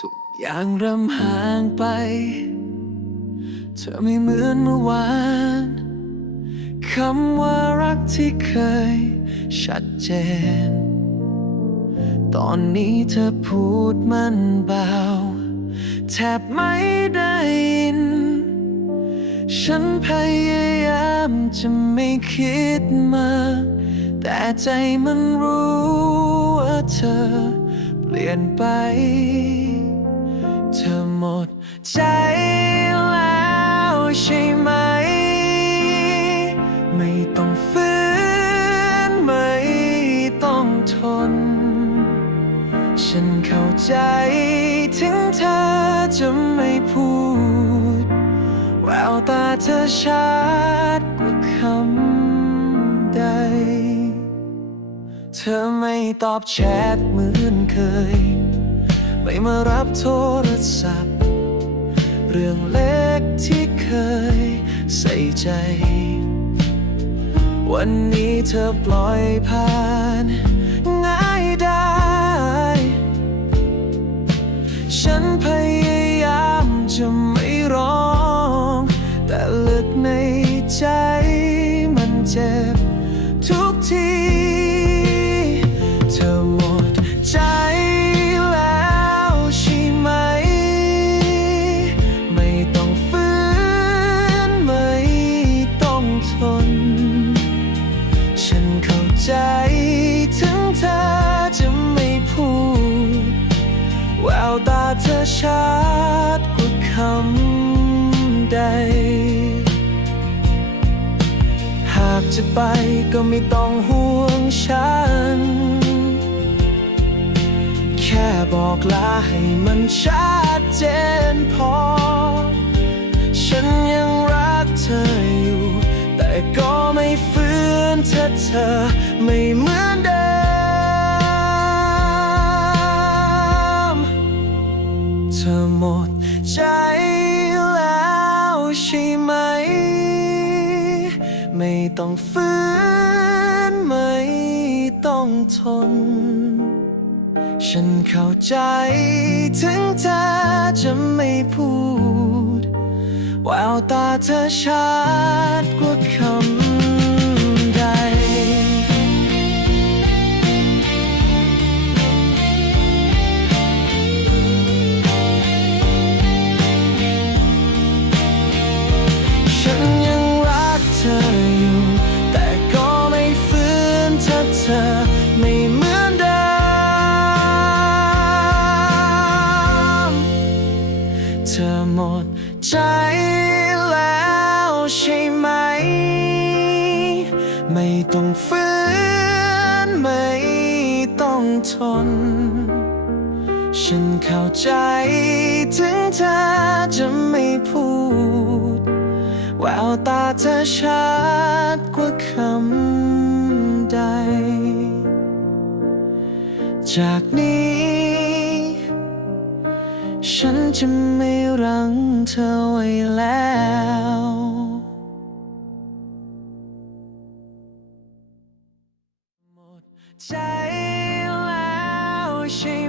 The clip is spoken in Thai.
ทุกอย่างเริ่มห่างไป เธอไม่เหมือนเมื่อวานคำว่ารักที่เคยชัดเจน ตอนนี้เธอพูดมันเบา แทบไม่ได้ยิน ฉันพยายามจะไม่คิดมากแต่ใจมันรู้ว่าเธอเปลี่ยนไป มดใจแล้วใช่ไหม ไม่ต้องฝืนไม่ต้องทน ฉันเข้าใจถึงเธอจะไม่พูด แววตาเธอชัดกว่าคำใด เธอไม่ตอบแชทเหมือนเคย ไม่มารับโทรศัพท์ เรื่องเล็กที่เคยใส่ใจ วันนี้เธอปล่อยผ่าน ใจ ถึงเธอจะไม่พูด แววตาเธอชัดกว่าคำใด หากจะไปก็ไม่ต้องห่วงฉัน แค่บอกลาให้มันชัดเจน เธอไม่เหมือนเดิม เธอหมดใจแล้วใช่ไหม ไม่ต้องฝืนไม่ต้องทน ฉันเข้าใจถึงเธอจะไม่พูด แววตาเธอชัดกว่าคำ ดใจแล้วใช่ไหม ไม่ต้องฝืนไม่ต้องทน ฉันเข้าใจถึงเธอจะไม่พูด แววตาเธอชัดกว่าคำใด จากนี้ ฉันจะไม่รังเธอไว้แล้วหมดใจแล้วใช่